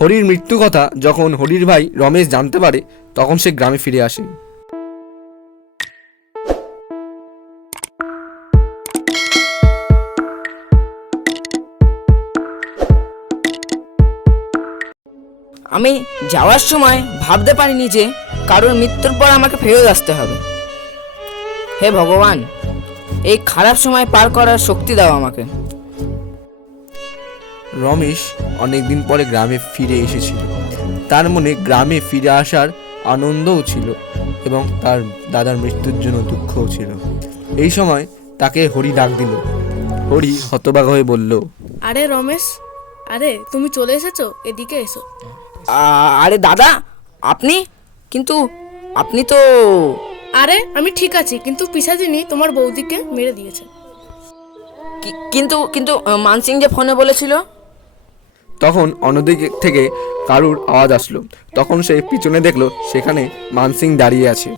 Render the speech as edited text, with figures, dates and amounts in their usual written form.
হরির মৃত্যু কথা যখন হরির ভাই রমেশ জানতে পারে, তখন সে গ্রামে ফিরে আসে। আমি যাওয়ার সময় ভাবতে পারিনি যে কারোর মৃত্যুর পর আমাকে ফেরত আসতে হবে। হে ভগবান, এই খারাপ সময় পার করার শক্তি দাও আমাকে। রমেশ অনেকদিন পরে গ্রামে ফিরে এসেছিল। তার মনে গ্রামে ফিরে আসার আনন্দও ছিল এবং তার দাদার মৃত্যুর জন্য দুঃখও ছিল। এই সময় তাকে হরি ডাক দিল। হরি হতবাক হয়ে বলল, আরে রমেশ, আরে তুমি চলে এসেছো, এদিকে এসো। আরে দাদা, আপনি কিন্তু আপনি তো আরে আমি ঠিক আছি, কিন্তু পিসাচিনি তোমার বৌদিকে মেরে দিয়েছে। কিন্তু কিন্তু মানসিং যে ফোনে বলেছিল। তখন অন্যদিক থেকে কারুর আওয়াজ আসলো। তখন সে পিছনে দেখলো সেখানে মানসিং দাঁড়িয়ে আছে।